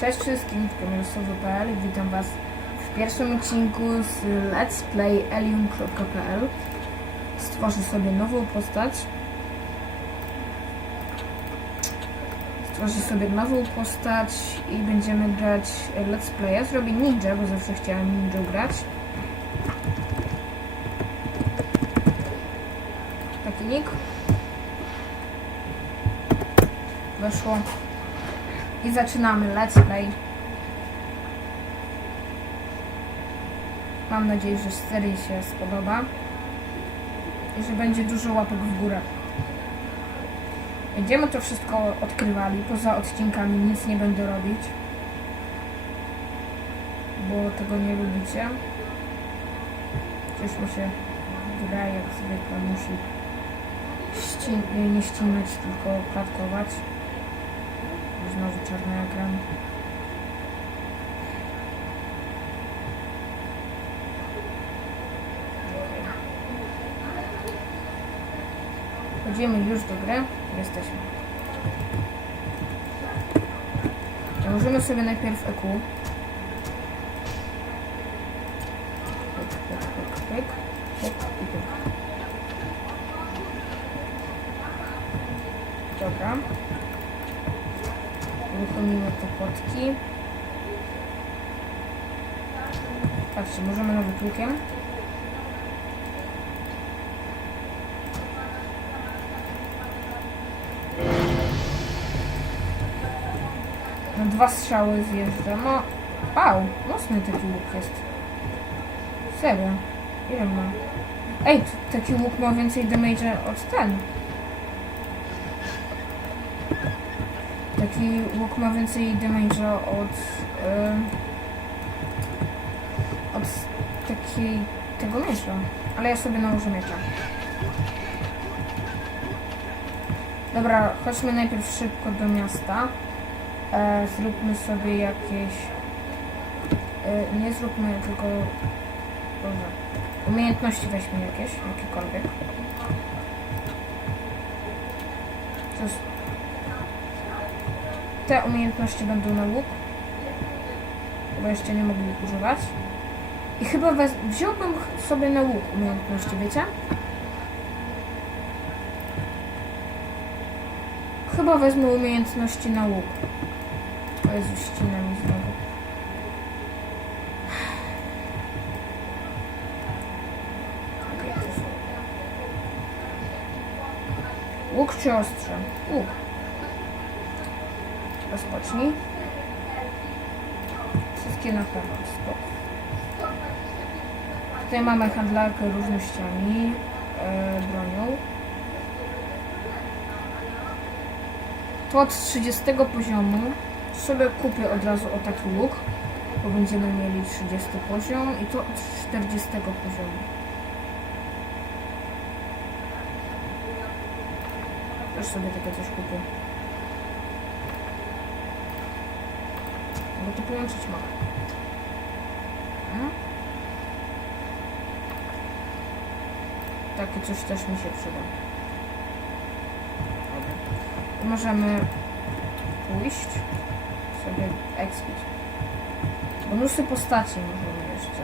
Cześć wszystkim, kamersowy.pl Witam Was w pierwszym odcinku z Let's Play Elium.pl Stworzę sobie nową postać Stworzę sobie nową postać i będziemy grać Let's Playa. Zrobię ninja, bo zawsze chciałem ninja grać. Taki nick. Weszło. I zaczynamy Let's Play. Mam nadzieję, że serii się spodoba i że będzie dużo łapek w górę. Będziemy to wszystko odkrywali. Poza odcinkami nic nie będę robić, bo tego nie lubicie. Coś mi się wydaje, jak zwykle musi nie ścinać, tylko klatkować. Znowu czarny ekran. Już do gry. Jesteśmy. Założymy sobie najpierw EQ. Dobra. Uruchomimy te potki. Patrzcie, możemy nawet łukiem. Na dwa strzały zjeżdża. No, wow, mocny taki łuk jest. Serio. Ile ma? Ej, taki łuk ma więcej damage'a od ten. Taki łuk ma więcej damage'a od... em, od takiej... tego miecza. Ale ja sobie nałożę miecza. Dobra, chodźmy najpierw szybko do miasta. E, zróbmy sobie jakieś... E, nie zróbmy, tylko... Boże. Umiejętności weźmy jakieś, jakiekolwiek. Co jest? Te umiejętności będą na łuk. Bo jeszcze nie mogli ich używać. I chyba wziąłbym sobie na łuk umiejętności, wiecie? Chyba wezmę umiejętności na łuk. O Jezu, ścina mi znowu. Łuk czy ostrze? Łuk. Rozpocznij. Wszystkie na pewno. Spoko. Tutaj mamy handlarkę różnościami, e, bronią. To od 30 poziomu sobie kupię od razu o taki łuk, bo będziemy mieli 30 poziom i to od 40 poziomu. Też sobie takie coś kupię. Bo to połączyć mogę. Mhm. Takie coś też mi się przyda. Dobra. Możemy pójść sobie expić. Bonusy postaci możemy jeszcze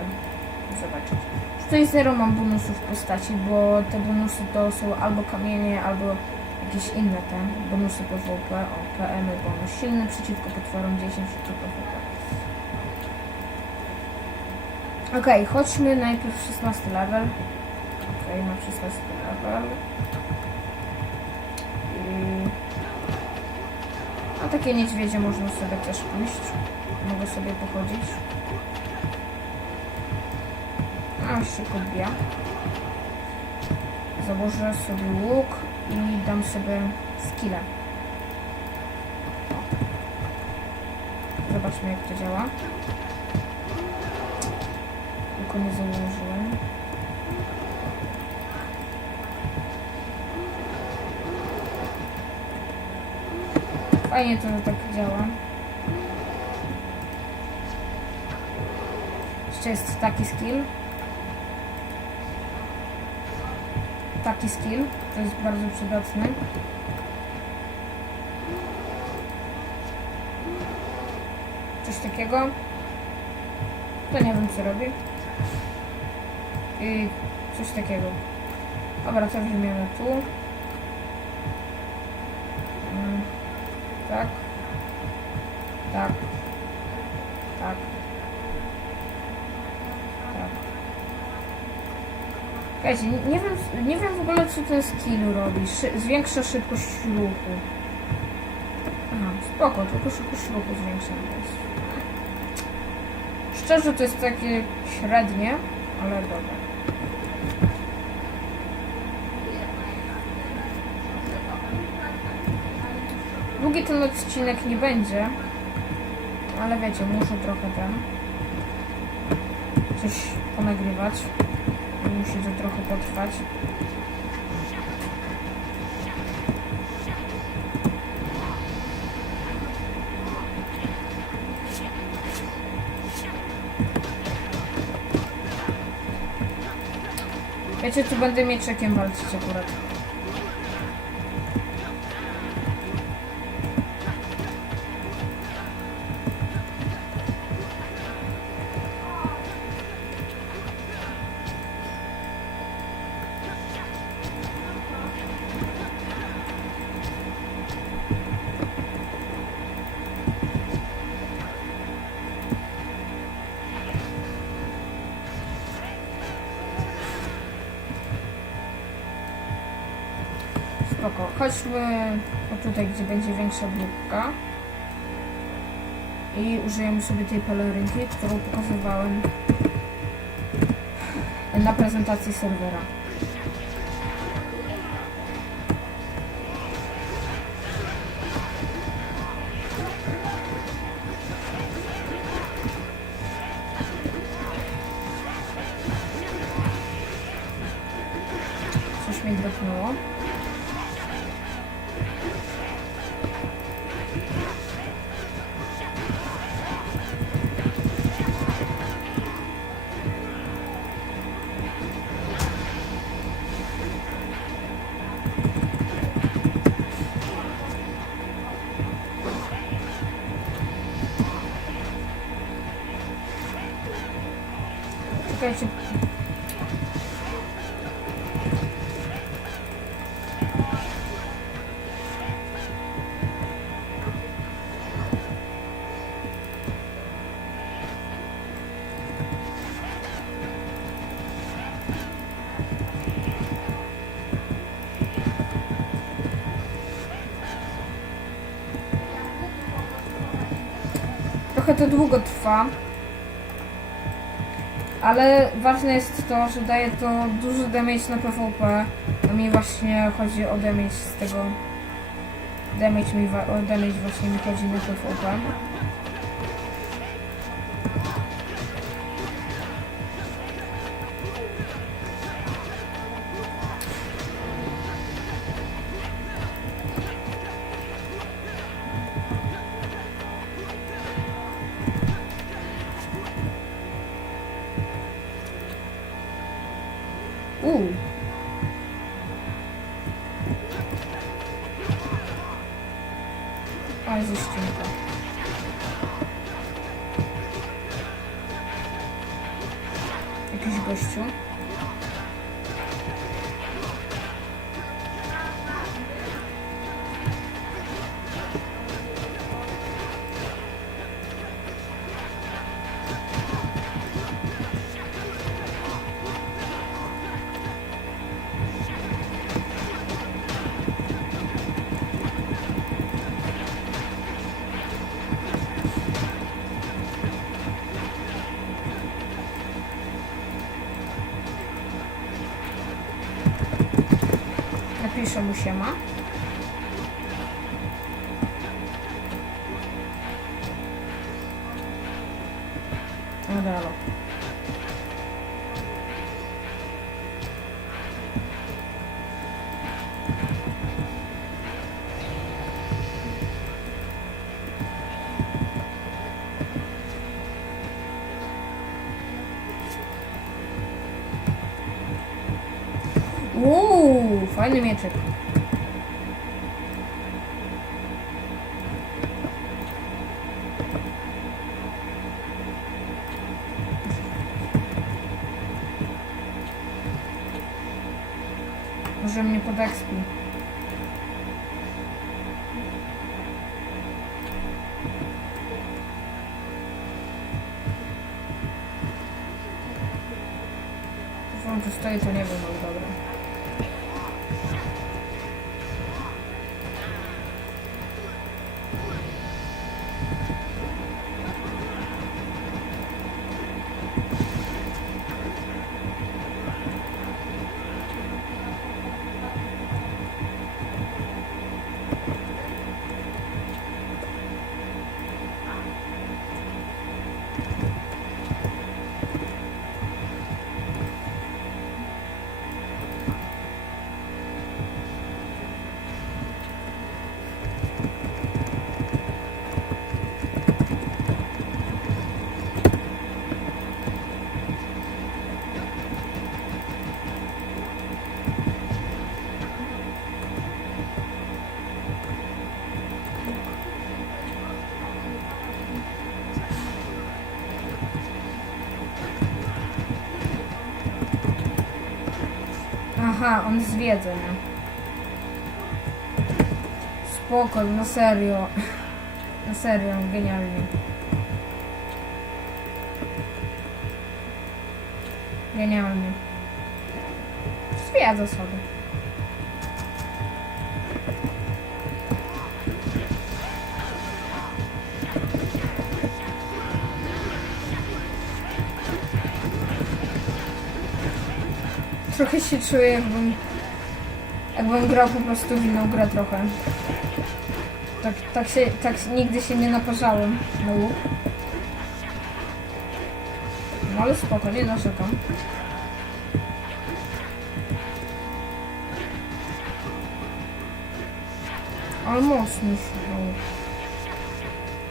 zobaczyć. Tutaj zero mam bonusów postaci, bo te bonusy to są albo kamienie, albo jakieś inne te bonusy PvP. O, PM bonus. Silny przeciwko potworom 10 przeciwko PvP. Okej, chodźmy najpierw 16 level. Okej, mam 16 level. A takie niedźwiedzie można sobie też pójść. Mogę sobie pochodzić. A, się podbija. Założę sobie łuk i dam sobie skilla. Zobaczmy jak to działa. Tylko nie założyłem. Fajnie to tak działa. Jeszcze jest taki skill. Taki skill. To jest bardzo przydatny. coś takiego. To nie wiem co robi. I coś takiego. Dobra, to weźmiemy tu. Mm. Tak. Tak. Tak. Słuchajcie, nie- wiem, nie wiem w ogóle co ten skill robi. Szy zwiększa szybkość ruchu. Aha, spoko, tylko szybkość ruchu zwiększa. Szczerze to jest takie średnie, ale dobra. Długi ten odcinek nie będzie, ale wiecie, muszę trochę ten coś ponagrywać. Musi to trochę potrwać. Wiecie, tu będę mieczekiem walczyć akurat. Chodźmy o tutaj, gdzie będzie większa grupka. I użyjemy sobie tej pelerynki, którą pokazywałem na prezentacji serwera. Coś mi dropnęło. Trochę to długo trwa. Ale ważne jest to, że daje to duży damage na PvP. A mi właśnie chodzi o damage z tego. Damage mi, wa- o damage właśnie mi chodzi na PvP. Napiszę mu się ma. Fajny mieczek. Może mnie podekspi. Tu stoi, to nie wiem, ale dobra. Aha, on zwiedza, nie? Spoko, na serio. Na serio, genialnie. Genialnie. Zwiedza sobie. Trochę się czuję, jakbym, jakbym grał po prostu w inną grę trochę. Tak, tak się, tak nigdy się nie naparzałem na łuk. No ale spoko, nie narzekam. Ale mocno się no.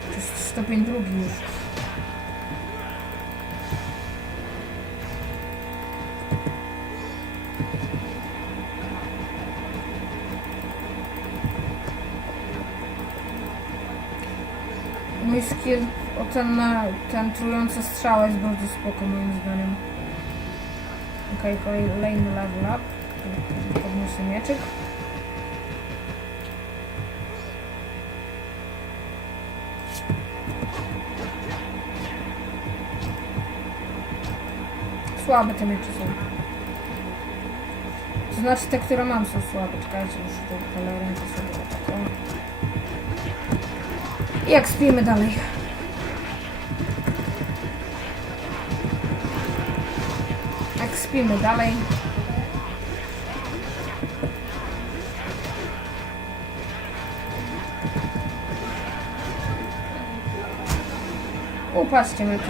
To jest stopień drugi już. Mój skill o ten, trujący strzał jest bardzo spoko moim zdaniem. Okej, kolejny level up. Podniosę mieczyk. Słabe te miecze są. To znaczy te, które mam są słabe. Czekajcie, muszę tą pelerynkę sobie taką. Jak spimy dalej. Jak spimy dalej. Upatrzcie mnie tam.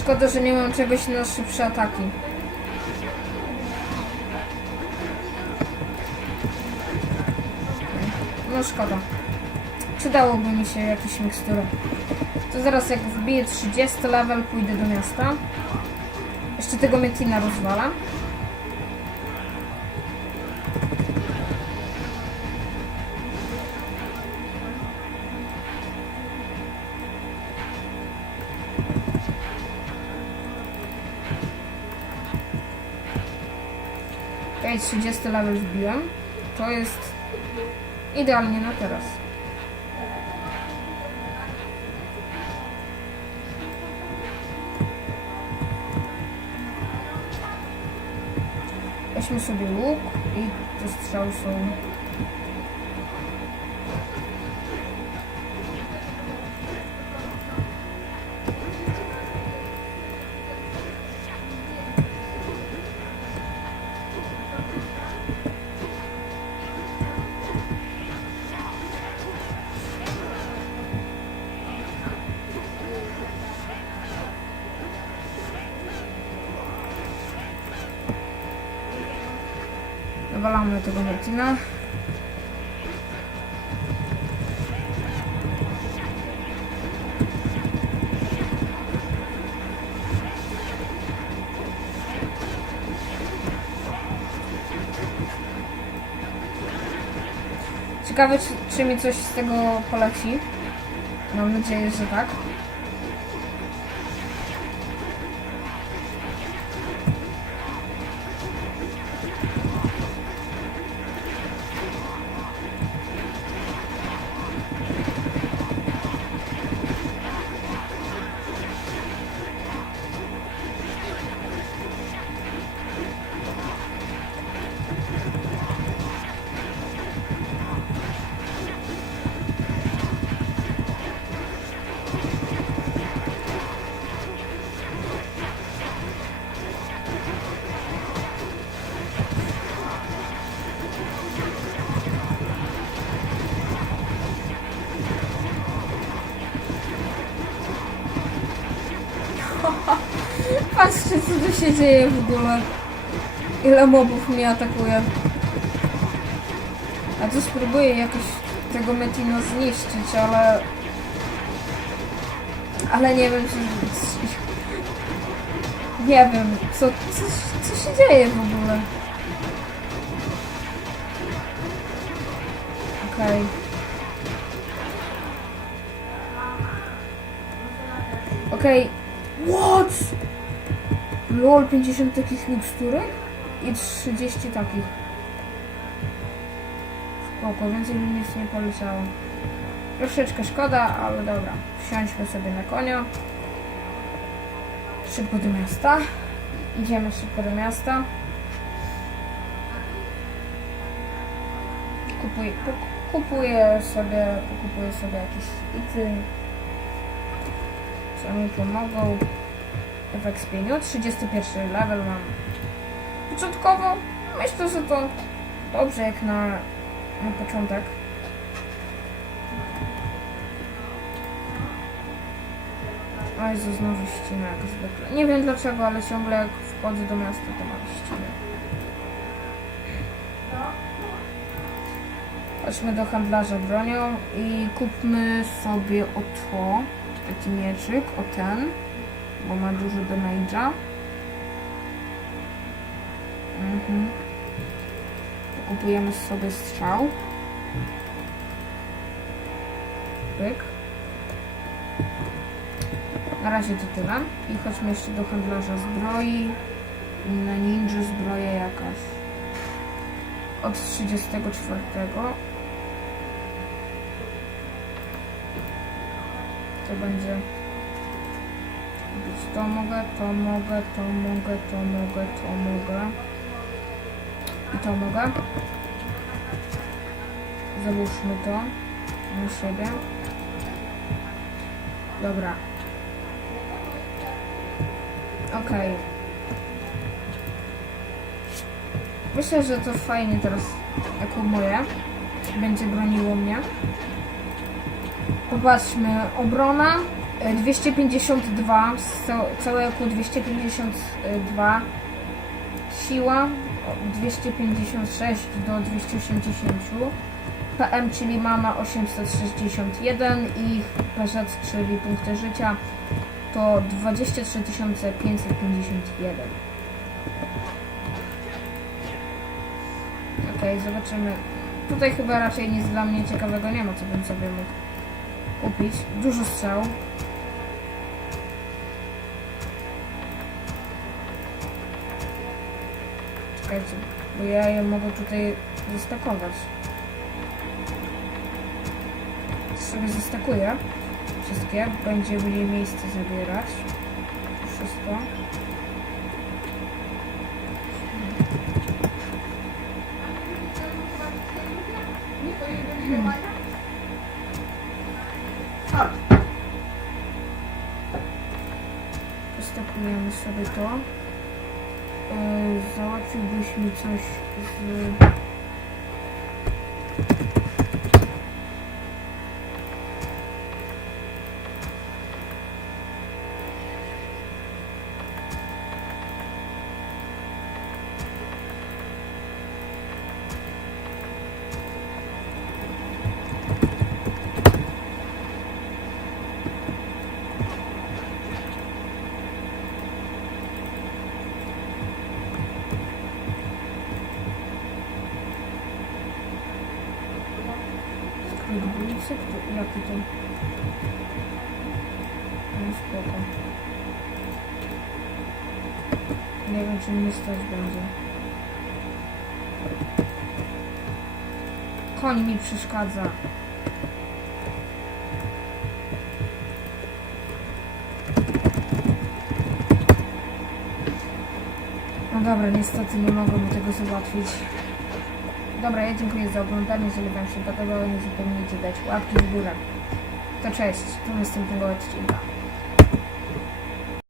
Szkoda, że nie mam czegoś na szybsze ataki. Szkoda. Przydałoby mi się jakieś mikstury. To zaraz jak wbiję 30 level, pójdę do miasta. Jeszcze tego Metina rozwala. Okej, 30 level wbiłem. To jest idealnie na teraz. Weźmy sobie łuk i te strzały są... Ciekawe, czy, czy mi coś z tego poleci. Mam nadzieję, że tak. Tu się dzieje w ogóle. Ile mobów mnie atakuje. A tu spróbuję jakoś tego Metina zniszczyć, ale... Ale nie wiem, czy... Nie wiem, co, co, co się dzieje w ogóle. Okej. Okej. What? LOL 50 takich miksturek i 30 takich. Spoko, więcej mi nic nie poleciało. Troszeczkę szkoda, ale dobra. Wsiądźmy sobie na konia. Szybko do miasta. Idziemy szybko do miasta. Kupuję, ku- kupuję sobie, kupuję sobie jakieś ity, co mi pomogą w ekspieniu. 31 level mam. Początkowo myślę, że to dobrze jak na, na początek. O Jezu, znowu ścina jak zwykle. Nie wiem dlaczego, ale ciągle jak wchodzę do miasta, to mam ścinę. Chodźmy do handlarza bronią i kupmy sobie o to, taki mieczyk, o ten, bo ma dużo damage'a. Mhm. Kupujemy sobie strzał. Pyk. Na razie to tyle. I chodźmy jeszcze do handlarza zbroi. Na ninja zbroja jakaś. Od 34. To będzie. To mogę, to mogę, to mogę, to mogę, to mogę. I to mogę. Załóżmy to na siebie. Dobra. Okej. Myślę, że to fajnie teraz ekumuje. Będzie broniło mnie. Popatrzmy, obrona 252, ca- całe eku 252, siła o, 256 do 280, PM, czyli mana 861 i PZ, czyli punkty życia to 23 551. Okej, zobaczymy. Tutaj chyba raczej nic dla mnie ciekawego nie ma, co bym sobie mógł kupić. Dużo strzał. Bo ja je mogę tutaj zestakować. Sobie zestakuję wszystkie. Będzie mniej miejsca zabierać. Wszystko. Postakujemy sobie to. Załatwiłbyś mi coś z... Skrótbulicy? Jaki to? No spoko. Nie wiem, czy mnie stać będzie. Koń mi przeszkadza. No dobra, niestety nie mogłem tego załatwić. Dobra, ja dziękuję za oglądanie. Jeżeli Wam się podobało, nie zapomnijcie dać łapki w górę. To cześć, do następnego odcinka.